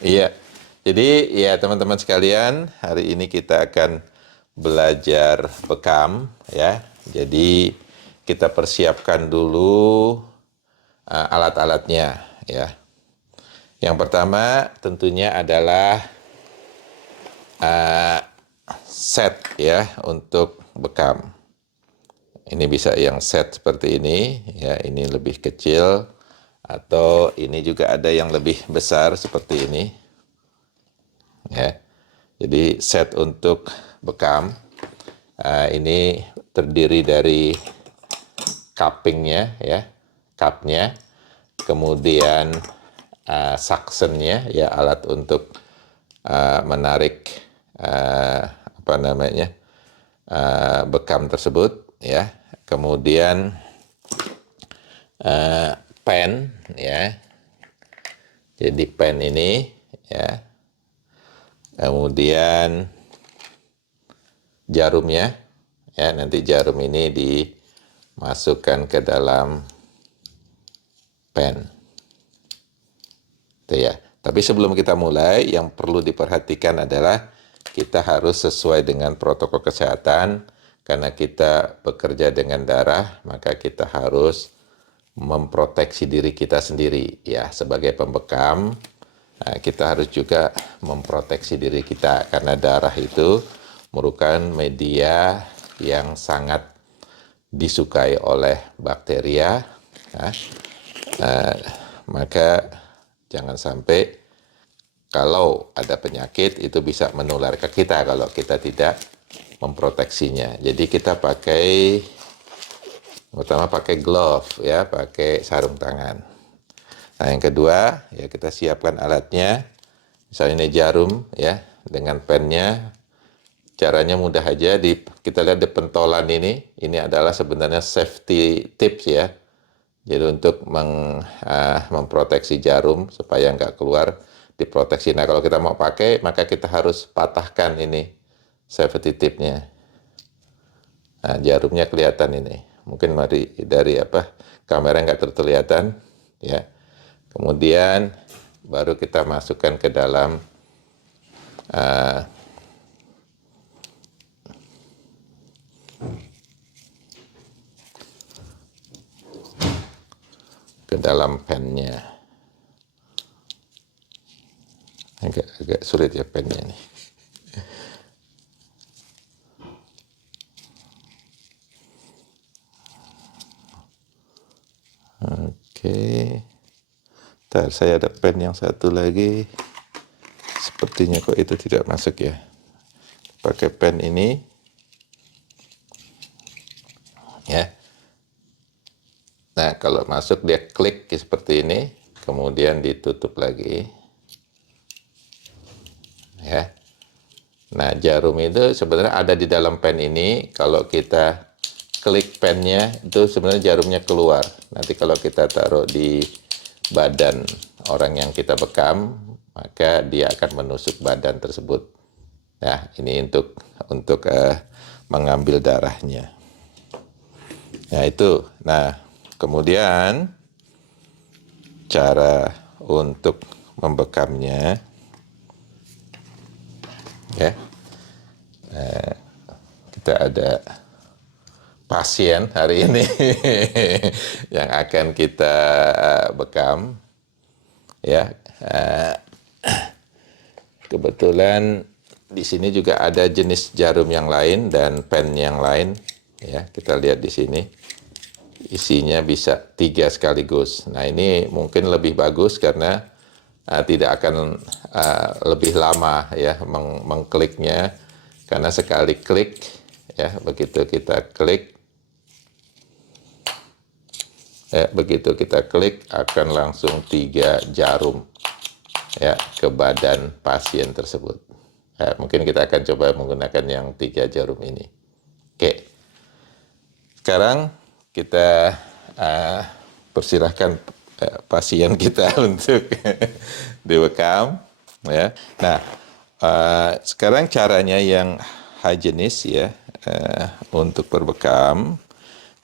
Iya. Jadi ya teman-teman sekalian, hari ini kita akan belajar bekam ya. Jadi kita persiapkan dulu alat-alatnya ya. Yang pertama tentunya adalah set ya untuk bekam. Ini bisa yang set seperti ini ya, ini lebih kecil atau ini juga ada yang lebih besar seperti ini ya. Jadi set untuk bekam ini terdiri dari cuppingnya ya, cupnya, kemudian suctionnya ya, alat untuk menarik apa namanya bekam tersebut ya, kemudian pen ya, jadi pen ini ya, kemudian jarumnya ya, nanti jarum ini dimasukkan ke dalam pen itu ya. Tapi sebelum kita mulai, yang perlu diperhatikan adalah kita harus sesuai dengan protokol kesehatan. Karena kita bekerja dengan darah, maka kita harus memproteksi diri kita sendiri ya. Sebagai pembekam, kita harus juga memproteksi diri kita, karena darah itu merupakan media yang sangat disukai oleh bakteria ya. Maka jangan sampai kalau ada penyakit itu bisa menular ke kita kalau kita tidak memproteksinya. Jadi kita pertama pakai glove ya, pakai sarung tangan. Nah, yang kedua ya, kita siapkan alatnya. Misalnya ini jarum ya, dengan pennya. Caranya mudah aja, kita lihat di pentolan ini adalah sebenarnya safety tips ya. Jadi untuk memproteksi jarum supaya nggak keluar, diproteksi. Nah, kalau kita mau pakai, maka kita harus patahkan ini safety tipnya. Nah, jarumnya kelihatan ini. Mungkin dari kamera nggak terkelihatan ya. Kemudian baru kita masukkan ke dalam pennya. Agak sulit ya pennya nih. Oke. Ntar saya ada pen yang satu lagi. Sepertinya kok itu tidak masuk ya. Pakai pen ini. Ya. Nah, kalau masuk dia klik seperti ini, kemudian ditutup lagi. Ya. Nah, jarum itu sebenarnya ada di dalam pen ini. Kalau kita klik pennya, itu sebenarnya jarumnya keluar. Nanti kalau kita taruh di badan orang yang kita bekam, maka dia akan menusuk badan tersebut. Nah, ini untuk mengambil darahnya. Nah, itu. Nah, kemudian cara untuk membekamnya ya. Kita ada pasien hari ini yang akan kita bekam ya. Kebetulan di sini juga ada jenis jarum yang lain dan pen yang lain ya. Kita lihat di sini isinya bisa 3 sekaligus. Nah, ini mungkin lebih bagus karena tidak akan lebih lama ya mengkliknya, karena sekali klik ya, begitu kita klik akan langsung 3 jarum ya ke badan pasien tersebut. Mungkin kita akan coba menggunakan yang 3 jarum ini. Oke, sekarang kita persilahkan pasien kita untuk dibekam ya. Nah, sekarang caranya yang higienis ya, untuk berbekam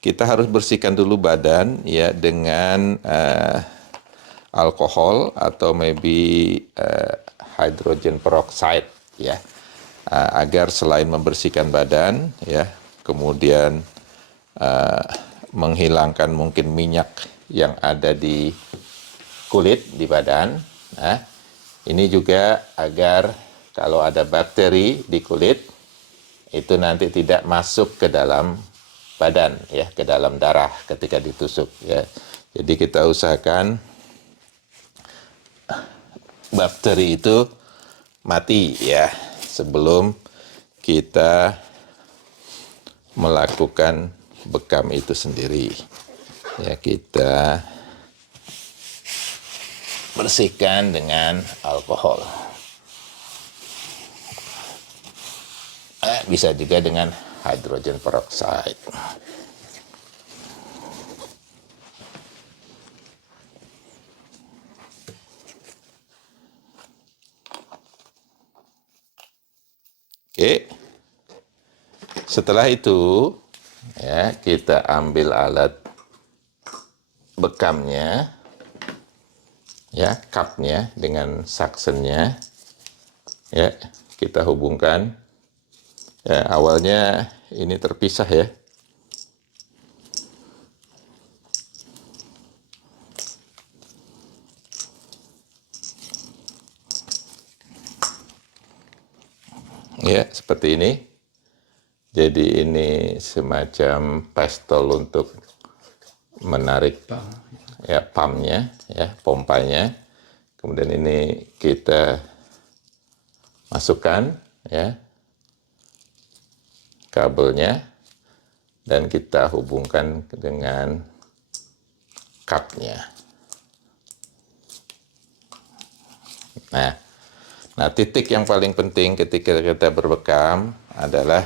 kita harus bersihkan dulu badan ya dengan alkohol atau maybe hydrogen peroxide ya, agar selain membersihkan badan ya, kemudian menghilangkan mungkin minyak yang ada di kulit di badan. Nah, ini juga agar kalau ada bakteri di kulit itu nanti tidak masuk ke dalam badan ya, ke dalam darah ketika ditusuk ya. Jadi kita usahakan bakteri itu mati ya sebelum kita melakukan bekam itu sendiri. Ya, kita bersihkan dengan alkohol. Bisa juga dengan hydrogen peroxide. Oke. Setelah itu ya, kita ambil alat bekamnya ya, cupnya dengan suctionnya ya, kita hubungkan ya. Awalnya ini terpisah ya, ya seperti ini. Jadi ini semacam pistol untuk menarik ya pumpnya ya, pompanya. Kemudian ini kita masukkan ya kabelnya dan kita hubungkan dengan cupnya. Nah, titik yang paling penting ketika kita berbekam adalah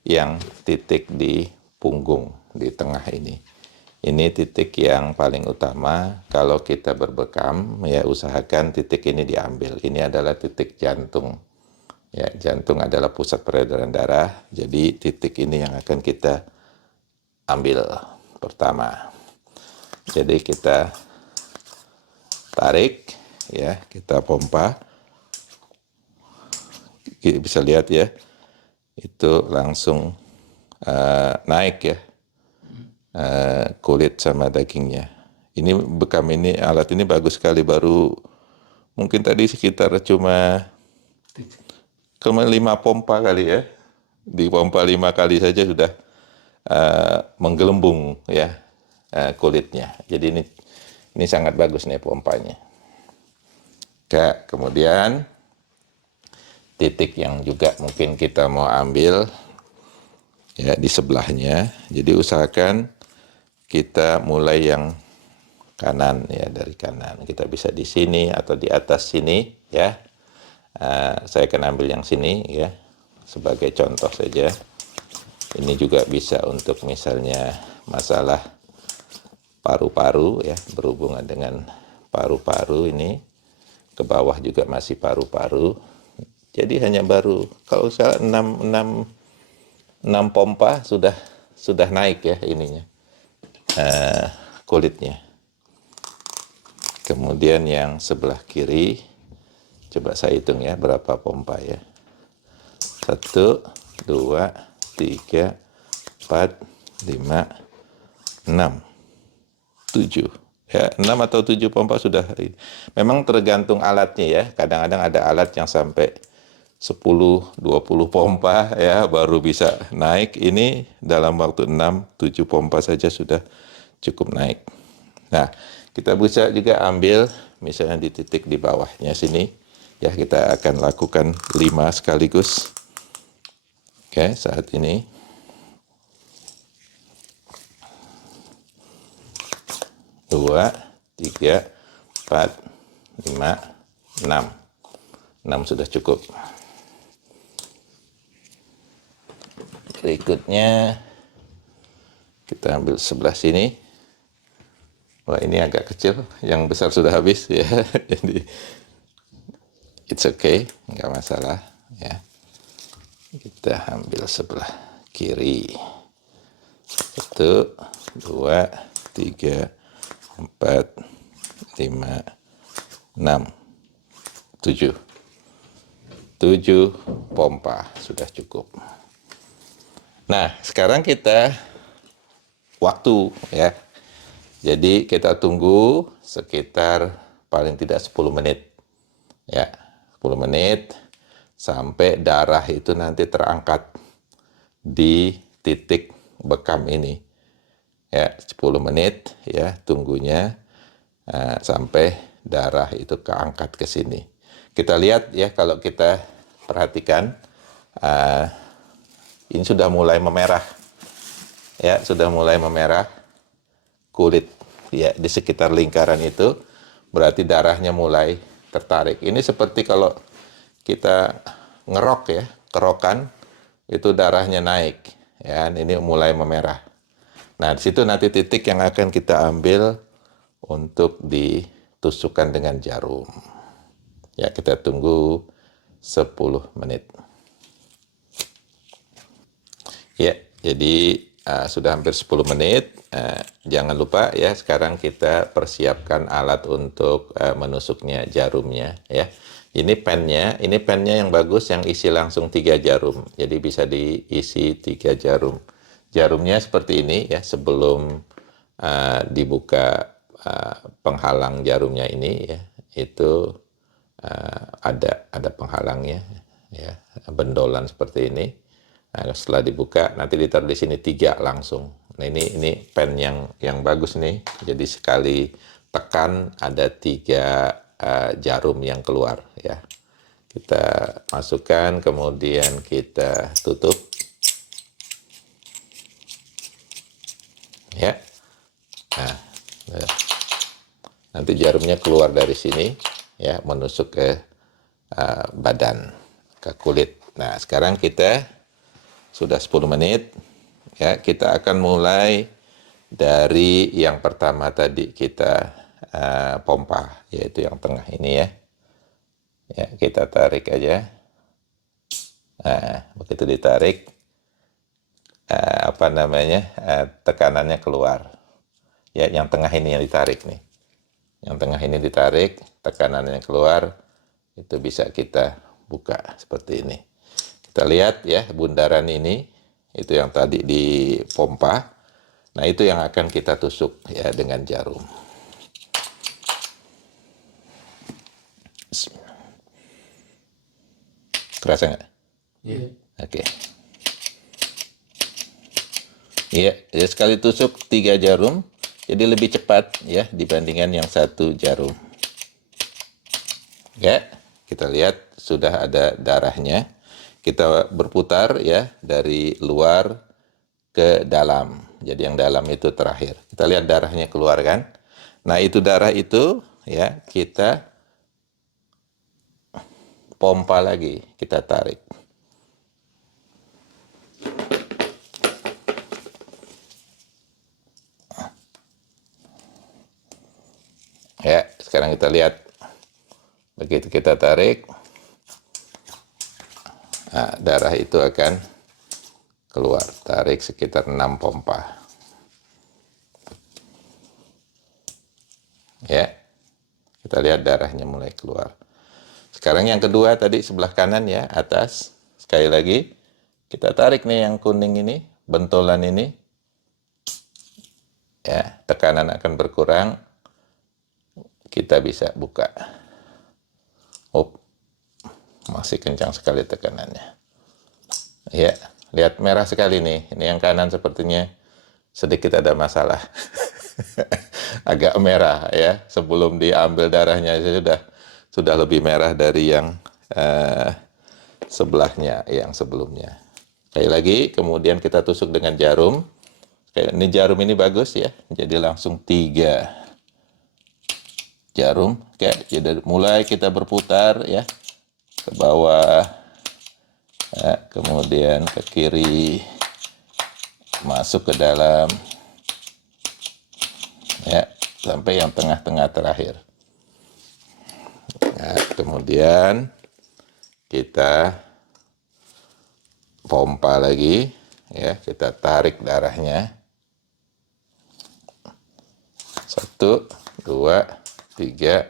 yang titik di punggung, di tengah ini. Ini titik yang paling utama kalau kita berbekam, ya usahakan titik ini diambil. Ini adalah titik jantung. Ya, jantung adalah pusat peredaran darah, jadi titik ini yang akan kita ambil pertama. Jadi kita tarik, ya, kita pompa. Kita bisa lihat ya, itu langsung naik ya, kulit sama dagingnya. Ini bekam ini, alat ini bagus sekali, baru mungkin tadi sekitar cuma 5 pompa kali ya. Dipompa 5 kali saja sudah menggelembung ya kulitnya. Jadi ini sangat bagus nih pompanya. Oke, kemudian titik yang juga mungkin kita mau ambil ya di sebelahnya. Jadi usahakan kita mulai yang kanan ya, dari kanan. Kita bisa di sini atau di atas sini ya. Saya akan ambil yang sini ya sebagai contoh saja. Ini juga bisa untuk misalnya masalah paru-paru ya, berhubungan dengan paru-paru ini. Ke bawah juga masih paru-paru. Jadi hanya baru kalau saya 6 pompa sudah naik ya ininya kulitnya. Kemudian yang sebelah kiri, coba saya hitung ya berapa pompa ya. 1, 2, 3, 4, 5, 6, 7. Ya, 6 atau 7 pompa sudah. Memang tergantung alatnya ya. Kadang-kadang ada alat yang sampai 10, 20 pompa ya baru bisa naik. Ini dalam waktu 6, 7 pompa saja sudah cukup naik. Nah, kita bisa juga ambil misalnya di titik di bawahnya sini. Ya, kita akan lakukan 5 sekaligus. Oke, saat ini. 2, 3, 4, 5, 6. 6 sudah cukup. Berikutnya kita ambil sebelah sini. Wah, ini agak kecil, yang besar sudah habis ya. Jadi it's okay, nggak masalah ya. Kita ambil sebelah kiri. 1, 2, 3, 4, 5, 6, 7. 7 pompa sudah cukup. Nah, sekarang kita waktu ya. Jadi kita tunggu sekitar paling tidak 10 menit. Ya, 10 menit sampai darah itu nanti terangkat di titik bekam ini. Ya, 10 menit ya tunggunya sampai darah itu keangkat ke sini. Kita lihat ya, kalau kita perhatikan ini sudah mulai memerah. Ya, sudah mulai memerah kulit ya di sekitar lingkaran itu, berarti darahnya mulai tertarik. Ini seperti kalau kita ngerok ya, kerokan itu darahnya naik ya, ini mulai memerah. Nah, di situ nanti titik yang akan kita ambil untuk ditusukkan dengan jarum. Ya, kita tunggu 10 menit. Ya, jadi sudah hampir 10 menit. Jangan lupa ya, sekarang kita persiapkan alat untuk menusuknya jarumnya ya. Ini pennya yang bagus, yang isi langsung 3 jarum. Jadi bisa diisi 3 jarum. Jarumnya seperti ini ya, sebelum dibuka penghalang jarumnya ini ya, itu ada penghalangnya ya, bendolan seperti ini. Nah, setelah dibuka nanti ditaruh di sini 3 langsung. Nah, ini pen yang bagus nih. Jadi sekali tekan ada 3 jarum yang keluar ya. Kita masukkan, kemudian kita tutup. Ya. Nah, nanti jarumnya keluar dari sini ya, menusuk ke badan, ke kulit. Nah, sekarang kita sudah 10 menit ya, kita akan mulai dari yang pertama tadi kita pompa, yaitu yang tengah ini ya. Ya, kita tarik aja. Nah, begitu ditarik tekanannya keluar. Ya, yang tengah ini yang ditarik nih. Yang tengah ini ditarik, tekanannya keluar, itu bisa kita buka seperti ini. Kita lihat ya, bundaran ini, itu yang tadi dipompa. Nah, itu yang akan kita tusuk ya dengan jarum. Kerasa nggak? Iya. Oke. Iya, ya, sekali tusuk 3 jarum, jadi lebih cepat ya dibandingkan yang 1 jarum. Ya, kita lihat sudah ada darahnya. Kita berputar ya dari luar ke dalam. Jadi yang dalam itu terakhir. Kita lihat darahnya keluar kan. Nah, itu darah itu ya kita pompa lagi, kita tarik. Ya, sekarang kita lihat. Begitu kita tarik, nah, darah itu akan keluar. Tarik sekitar 6 pompa. Ya, kita lihat darahnya mulai keluar. Sekarang yang kedua tadi sebelah kanan ya, atas. Sekali lagi, kita tarik nih yang kuning ini, bentolan ini. Ya, tekanan akan berkurang. Kita bisa buka. Oh, masih kencang sekali tekanannya. Ya, lihat merah sekali nih. Ini yang kanan sepertinya sedikit ada masalah. Agak merah ya. Sebelum diambil darahnya sudah lebih merah dari yang sebelahnya, yang sebelumnya. Sekali lagi, kemudian kita tusuk dengan jarum. Ini jarum ini bagus ya. Jadi langsung 3 jarum. Oke, jadi mulai kita berputar ya ke bawah, ya, kemudian ke kiri, masuk ke dalam, ya, sampai yang tengah-tengah terakhir. Nah, kemudian kita pompa lagi, ya, kita tarik darahnya. 1, 2, 3,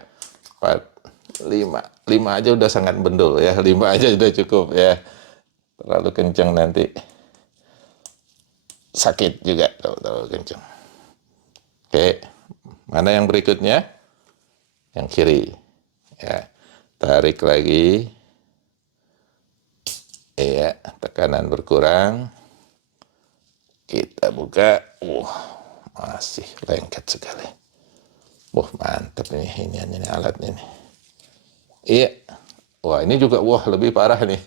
4, 5. 5 aja udah sangat bendul ya. 5 aja udah cukup ya. Terlalu kencang nanti sakit juga terlalu kencang. Oke, mana yang berikutnya? Yang kiri. Ya, tarik lagi. Ya, tekanan berkurang. Kita buka. Masih lengket sekali. Mantap ini alatnya nih. Iya. Wah, ini juga lebih parah nih.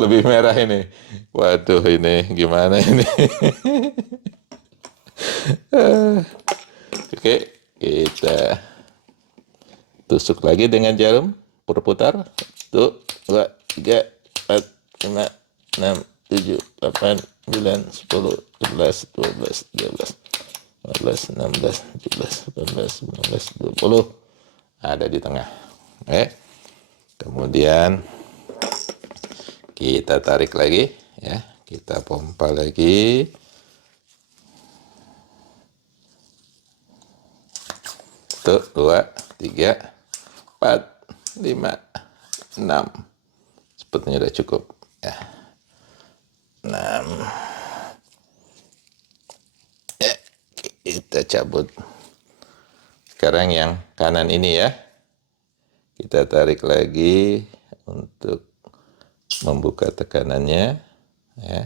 Lebih merah ini. Waduh, ini gimana ini? Oke, kita tusuk lagi dengan jarum, berputar. 1, 2, 3, 4, 5, 6, 7, 8, 9, 10, 11, 12, 13, 14, 16, 17, 18, 19, 20. Ada di tengah. Oke. Kemudian kita tarik lagi ya. Kita pompa lagi. 1, 2, 3, 4, 5, 6. Sepertinya udah cukup ya. 6. Ya, kita cabut. Sekarang yang kanan ini ya. Kita tarik lagi untuk membuka tekanannya ya.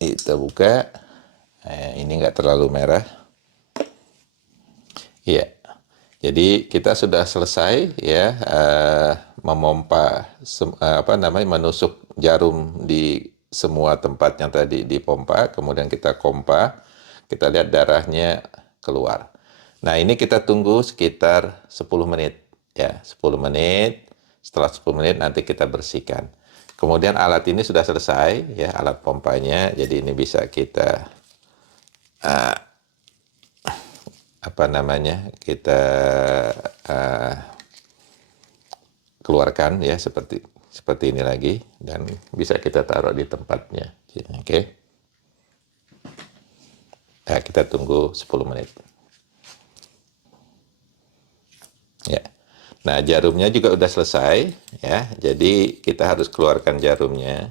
Kita buka. Ini enggak terlalu merah. Iya. Jadi kita sudah selesai ya memompa menusuk jarum di semua tempat yang tadi dipompa, kemudian kita kompa, kita lihat darahnya keluar. Nah, ini kita tunggu sekitar 10 menit ya, 10 menit. Setelah 10 menit nanti kita bersihkan. Kemudian alat ini sudah selesai ya, alat pompanya. Jadi ini bisa kita kita keluarkan ya seperti ini lagi, dan bisa kita taruh di tempatnya. Oke. Nah, kita tunggu 10 menit. Ya. Nah, jarumnya juga udah selesai ya. Jadi kita harus keluarkan jarumnya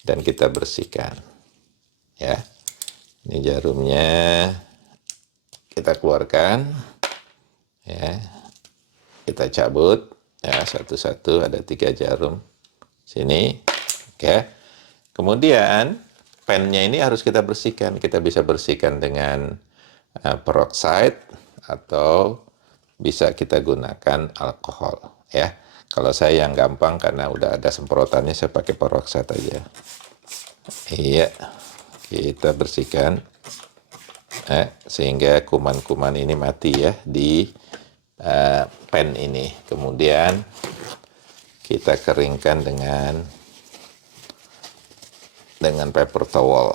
dan kita bersihkan. Ya. Ini jarumnya kita keluarkan ya. Kita cabut ya, satu-satu, ada 3 jarum sini. Oke. Kemudian pennya ini harus kita bersihkan. Kita bisa bersihkan dengan peroxide atau bisa kita gunakan alkohol ya. Kalau saya yang gampang karena udah ada semprotannya, saya pakai peroxide aja. Iya, kita bersihkan sehingga kuman-kuman ini mati ya di pen ini. Kemudian kita keringkan dengan paper towel.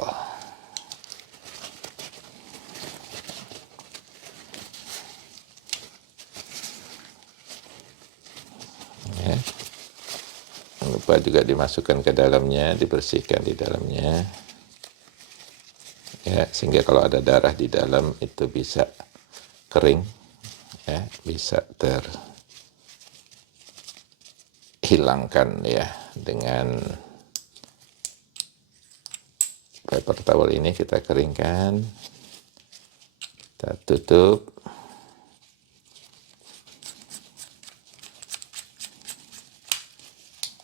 Ya. Jangan lupa juga dimasukkan ke dalamnya, dibersihkan di dalamnya. Ya, sehingga kalau ada darah di dalam itu bisa kering, ya, bisa terhilangkan ya dengan paper towel ini. Kita keringkan, kita tutup.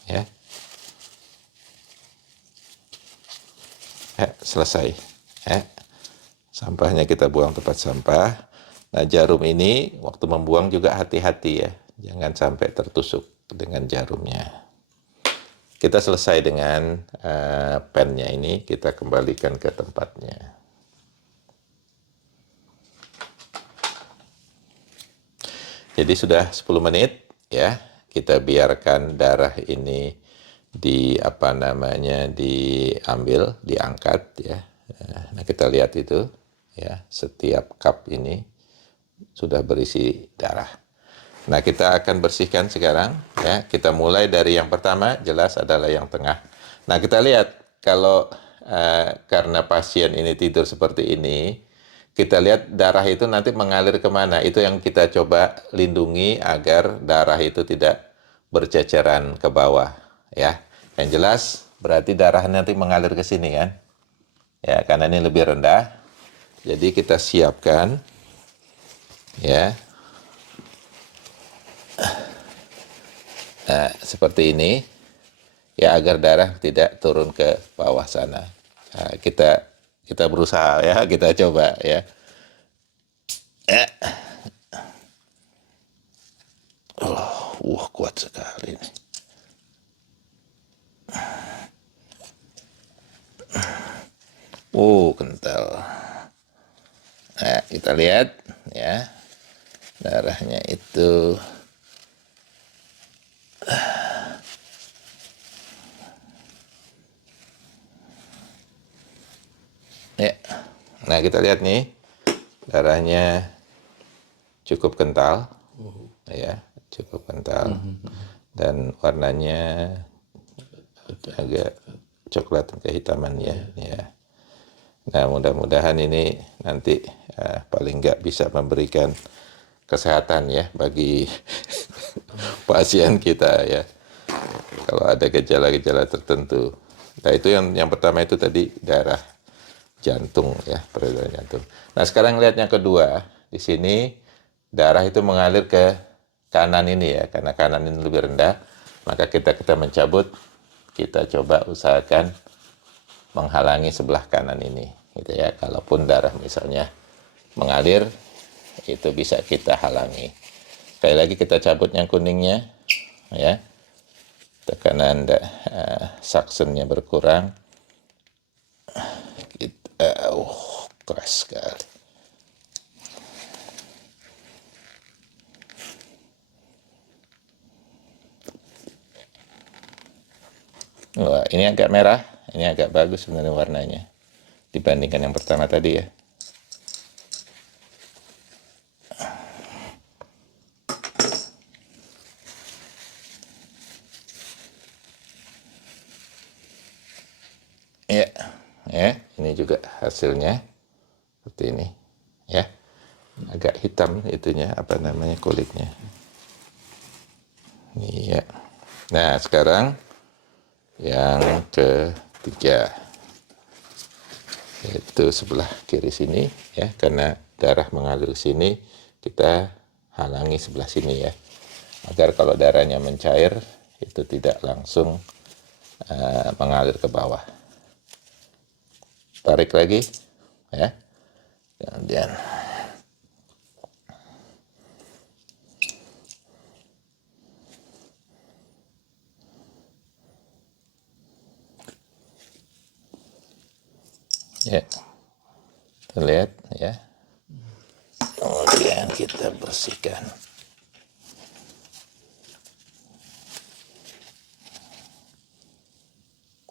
Ya. Selesai. Sampahnya kita buang tempat sampah. Nah, jarum ini waktu membuang juga hati-hati ya. Jangan sampai tertusuk dengan jarumnya. Kita selesai dengan pennya ini, kita kembalikan ke tempatnya. Jadi sudah 10 menit ya. Kita biarkan darah ini diambil, diangkat ya. Nah, kita lihat itu ya, setiap cup ini sudah berisi darah. Nah, kita akan bersihkan sekarang ya. Kita mulai dari yang pertama, jelas adalah yang tengah. Nah, kita lihat kalau karena pasien ini tidur seperti ini, kita lihat darah itu nanti mengalir kemana. Itu yang kita coba lindungi agar darah itu tidak berceceran ke bawah. Ya, yang jelas berarti darah nanti mengalir ke sini kan. Ya, karena ini lebih rendah. Jadi kita siapkan ya. Nah, seperti ini ya agar darah tidak turun ke bawah sana. Nah, kita berusaha ya, kita coba ya. Kuat sekali nih. Kental. Nah, kita lihat ya. Darahnya itu ya. Nah, kita lihat nih. Darahnya cukup kental. Ya, cukup kental. Dan warnanya agak coklat kehitaman ya. Ya. Nah, mudah-mudahan ini nanti paling nggak bisa memberikan kesehatan ya bagi pasien kita ya. Kalau ada gejala-gejala tertentu. Nah, itu yang pertama itu tadi darah jantung ya, peredaran jantung. Nah, sekarang lihat yang kedua. Di sini darah itu mengalir ke kanan ini ya, karena kanan ini lebih rendah. Maka kita mencabut, kita coba usahakan menghalangi sebelah kanan ini gitu ya. Kalaupun darah misalnya mengalir, itu bisa kita halangi. Sekali lagi kita cabut yang kuningnya ya. Tekanan suctionnya berkurang. Kita keras sekali. Wah, ini agak merah, ini agak bagus sebenarnya warnanya dibandingkan yang pertama tadi ya. Ya, ini juga hasilnya seperti ini ya. Agak hitam itunya, apa namanya, kulitnya. Iya. Nah, sekarang yang ketiga, yaitu sebelah kiri sini ya, karena darah mengalir sini, kita halangi sebelah sini ya, agar kalau darahnya mencair itu tidak langsung mengalir ke bawah. Tarik lagi ya, kemudian ya, terlihat ya. Kemudian kita bersihkan.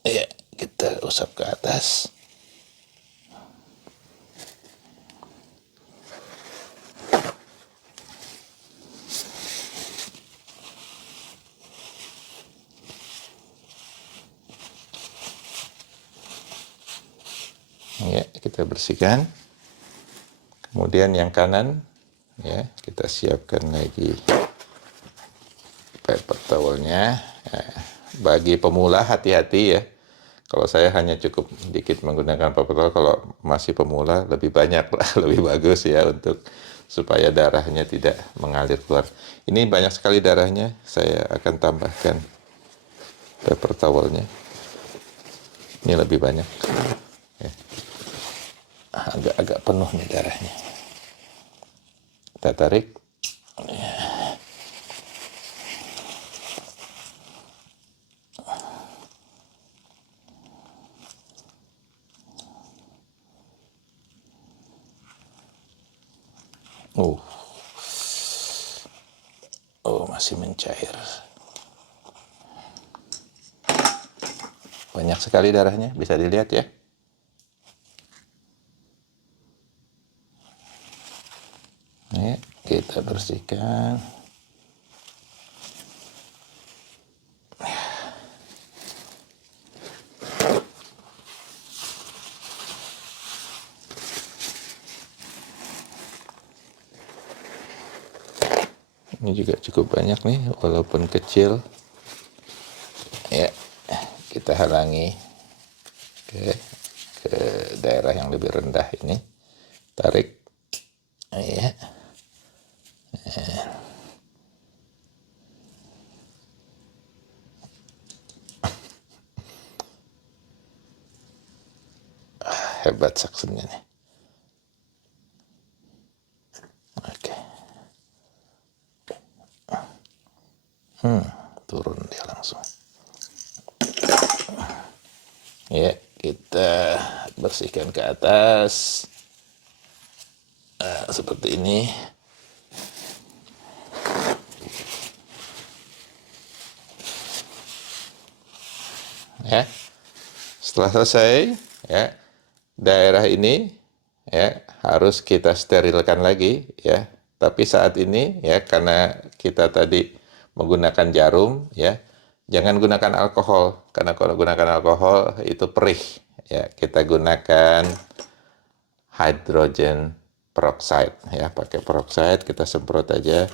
Ya, kita usap ke atas. Ya, kita bersihkan. Kemudian yang kanan ya, kita siapkan lagi paper towelnya. Bagi pemula hati-hati ya. Kalau saya hanya cukup dikit menggunakan paper towel, kalau masih pemula lebih banyak lah, lebih bagus ya, untuk supaya darahnya tidak mengalir keluar. Ini banyak sekali darahnya, saya akan tambahkan paper towelnya. Ini lebih banyak. Ya. Agak-agak penuh nih darahnya. Kita tarik. Masih mencair. Banyak sekali darahnya, bisa dilihat ya. Ini kita bersihkan. Ini juga cukup banyak nih, walaupun kecil. Ya, kita halangi ke daerah yang lebih rendah ini. Tarik. Ya. Hebat suctionnya nih. Oke. Turun dia langsung. Ya, kita bersihkan ke atas. Seperti ini. Ya. Setelah selesai, ya, daerah ini ya harus kita sterilkan lagi ya. Tapi saat ini ya karena kita tadi menggunakan jarum ya, jangan gunakan alkohol karena kalau gunakan alkohol itu perih ya. Kita gunakan hydrogen peroxide ya, pakai peroxide kita semprot aja.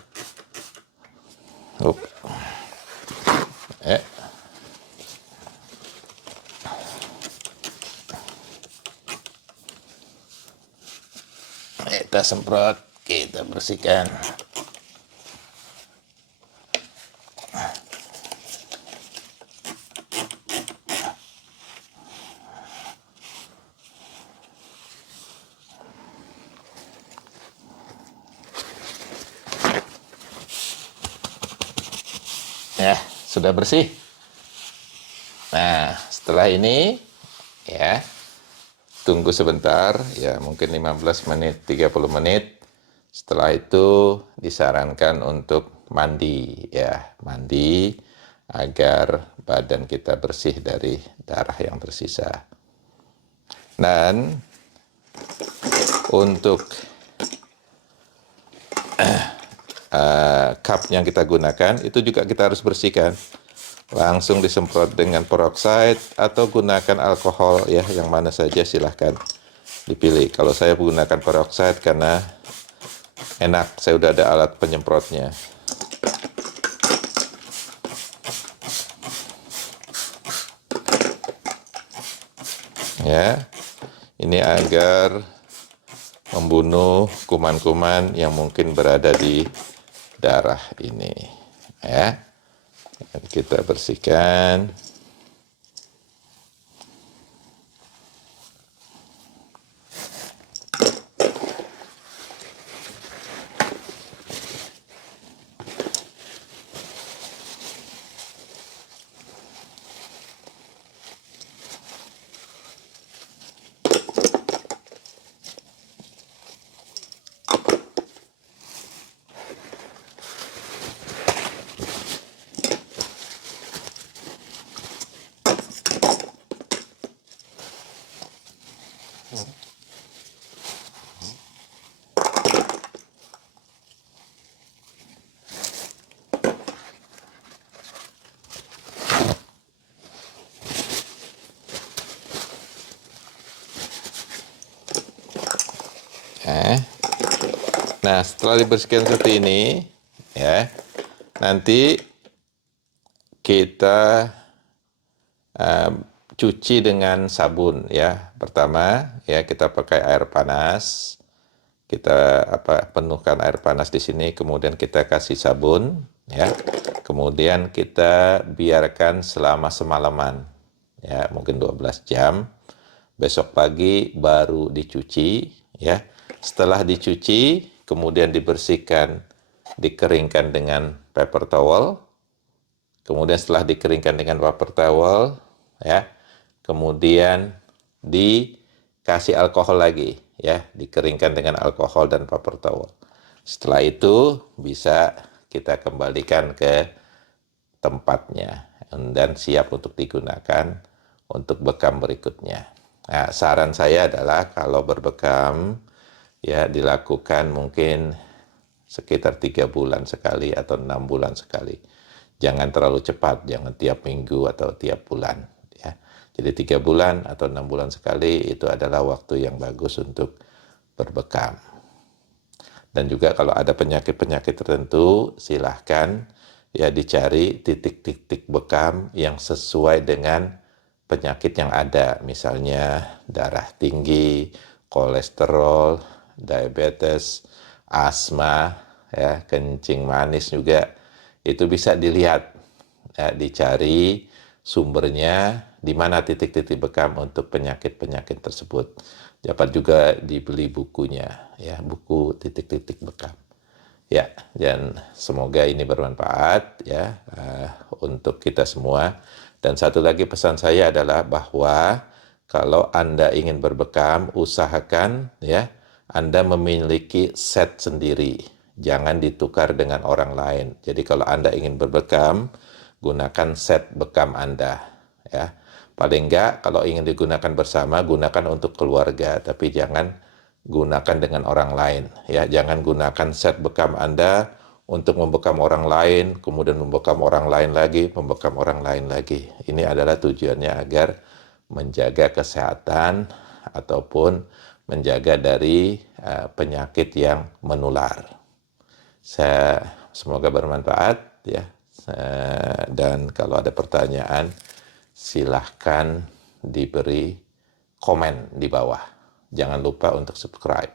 Ya. Kita semprot, kita bersihkan. Ya, sudah bersih. Nah, setelah ini ya tunggu sebentar, ya mungkin 15 menit, 30 menit. Setelah itu disarankan untuk mandi, ya mandi agar badan kita bersih dari darah yang tersisa. Dan untuk cup yang kita gunakan itu juga kita harus bersihkan. Langsung disemprot dengan peroxide atau gunakan alkohol ya, yang mana saja silahkan dipilih. Kalau saya menggunakan peroxide karena enak, saya udah ada alat penyemprotnya. Ya, ini agar membunuh kuman-kuman yang mungkin berada di darah ini. Ya, kita bersihkan. Nah, setelah dibersihkan seperti ini, ya, nanti kita cuci dengan sabun, ya. Pertama, ya kita pakai air panas. Kita penuhkan air panas di sini, kemudian kita kasih sabun, ya. Kemudian kita biarkan selama semalaman, ya, mungkin 12 jam. Besok pagi baru dicuci, ya. Setelah dicuci, kemudian dibersihkan, dikeringkan dengan paper towel. Kemudian setelah dikeringkan dengan paper towel, ya, kemudian dikasih alkohol lagi, ya, dikeringkan dengan alkohol dan paper towel. Setelah itu bisa kita kembalikan ke tempatnya dan siap untuk digunakan untuk bekam berikutnya. Nah, saran saya adalah kalau berbekam, ya dilakukan mungkin sekitar 3 bulan sekali atau 6 bulan sekali. Jangan terlalu cepat, jangan tiap minggu atau tiap bulan. Ya. Jadi 3 bulan atau 6 bulan sekali itu adalah waktu yang bagus untuk berbekam. Dan juga kalau ada penyakit-penyakit tertentu, silahkan ya dicari titik-titik bekam yang sesuai dengan penyakit yang ada. Misalnya darah tinggi, kolesterol, diabetes, asma, ya, kencing manis juga. Itu bisa dilihat, ya, dicari sumbernya di mana titik-titik bekam untuk penyakit-penyakit tersebut. Dapat juga dibeli bukunya, ya, buku titik-titik bekam. Ya, dan semoga ini bermanfaat ya untuk kita semua. Dan satu lagi pesan saya adalah bahwa kalau Anda ingin berbekam, usahakan ya Anda memiliki set sendiri. Jangan ditukar dengan orang lain. Jadi kalau Anda ingin berbekam, gunakan set bekam Anda ya. Paling enggak kalau ingin digunakan bersama, gunakan untuk keluarga, tapi jangan gunakan dengan orang lain ya. Jangan gunakan set bekam Anda untuk membekam orang lain, kemudian membekam orang lain lagi, membekam orang lain lagi. Ini adalah tujuannya agar menjaga kesehatan ataupun menjaga dari penyakit yang menular. Semoga bermanfaat ya. Dan kalau ada pertanyaan, silahkan diberi komen di bawah. Jangan lupa untuk subscribe.